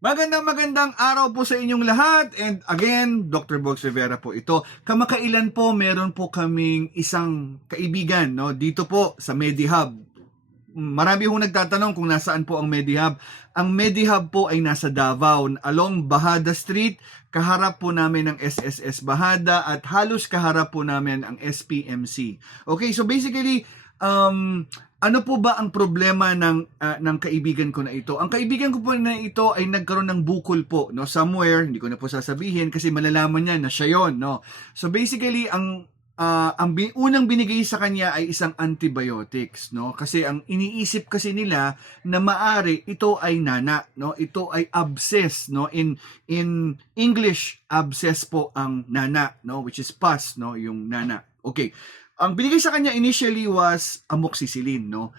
Magandang magandang araw po sa inyong lahat and again, Dr. Box Rivera po ito. Kamakailan po meron po kaming isang kaibigan no dito po sa MediHub. Marami hong nagtatanong kung nasaan po ang MediHub. Ang MediHub po ay nasa Davao along Bahada Street. Kaharap po namin ang SSS Bahada at halos kaharap po namin ang SPMC. Okay, so basically um ano po ba ang problema ng ah, ng kaibigan ko na ito? Ang kaibigan ko po na ito ay nagkaroon ng bukol po, no, somewhere, hindi ko na po sasabihin kasi malalaman niya na siya 'yon, no. So basically ang ah, ang bi- unang binigay sa kanya ay isang antibiotics, no? Kasi ang iniisip kasi nila na maari ito ay nana, no? Ito ay abscess, no? In in English, abscess po ang nana, no? Which is pus, no? Yung nana. Okay. Ang binigay sa kanya initially was amoxicillin, no?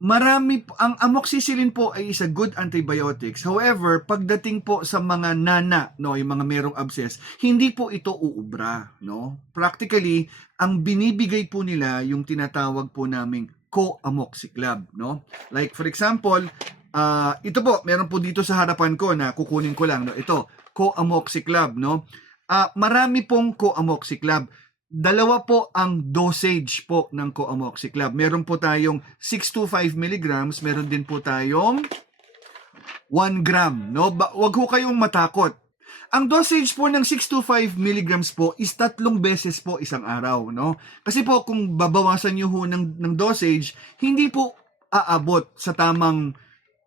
Marami ang amoxicillin po ay is a good antibiotics. However, pagdating po sa mga nana, no, yung mga merong abscess, hindi po ito uubra, no? Practically, ang binibigay po nila yung tinatawag po naming co-amoxiclab, no? Like for example, ah ito po, meron po dito sa harapan ko na kukunin ko lang, no? Ito, co-amoxiclab, no? Ah, marami pong co-amoxiclab dalawa po ang dosage po ng co-amoxiclab. Meron po tayong 625 milligrams, meron din po tayong 1 gram. No? Ba- wag ho kayong matakot. Ang dosage po ng 625 milligrams po is tatlong beses po isang araw. No? Kasi po kung babawasan nyo ho ng, ng dosage, hindi po aabot sa tamang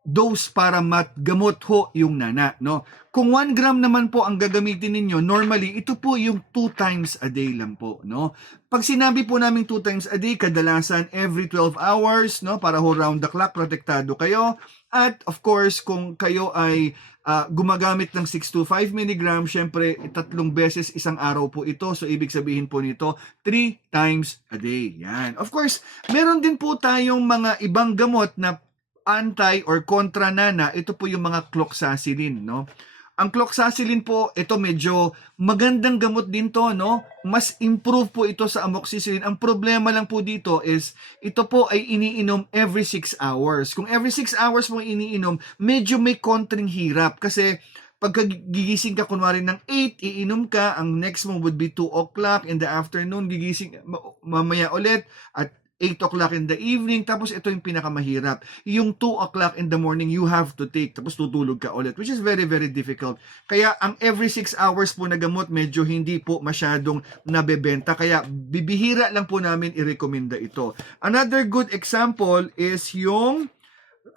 dose para matgamot ho yung nana, no? Kung 1 gram naman po ang gagamitin ninyo, normally, ito po yung 2 times a day lang po, no? Pag sinabi po namin 2 times a day, kadalasan every 12 hours, no? Para ho round the clock, protektado kayo. At of course, kung kayo ay ah, gumagamit ng 625 mg, syempre, tatlong beses isang araw po ito. So, ibig sabihin po nito, 3 times a day. Yan. Of course, meron din po tayong mga ibang gamot na anti or kontra nana, ito po yung mga cloxacillin, no? Ang cloxacillin po, ito medyo magandang gamot din to, no? Mas improve po ito sa amoxicillin. Ang problema lang po dito is, ito po ay iniinom every 6 hours. Kung every 6 hours mo iniinom, medyo may kontring hirap. Kasi, pagka gigising ka kunwari ng 8, iinom ka, ang next mo would be 2 o'clock in the afternoon, gigising ma- mamaya ulit, at 8 o'clock in the evening, tapos ito yung pinakamahirap. Yung 2 o'clock in the morning, you have to take, tapos tutulog ka ulit, which is very, very difficult. Kaya ang every 6 hours po na gamot, medyo hindi po masyadong nabebenta. Kaya bibihira lang po namin i-recommenda ito. Another good example is yung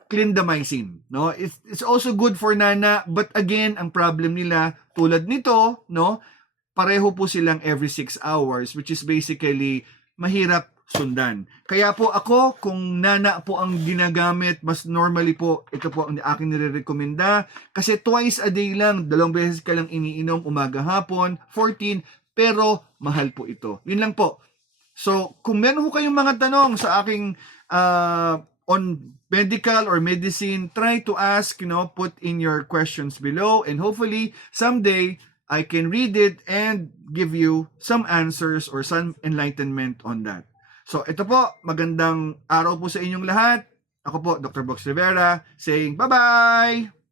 clindamycin, no? It's, it's also good for nana, but again, ang problem nila tulad nito, no? Pareho po silang every 6 hours, which is basically mahirap sundan. Kaya po ako, kung nana po ang ginagamit, mas normally po, ito po ang aking nire-recommenda. Kasi twice a day lang, dalawang beses ka lang iniinom, umaga hapon, 14, pero mahal po ito. Yun lang po. So, kung meron ko kayong mga tanong sa aking uh, on medical or medicine, try to ask, you know, put in your questions below and hopefully someday I can read it and give you some answers or some enlightenment on that. So, ito po, magandang araw po sa inyong lahat. Ako po, Dr. Box Rivera, saying bye-bye!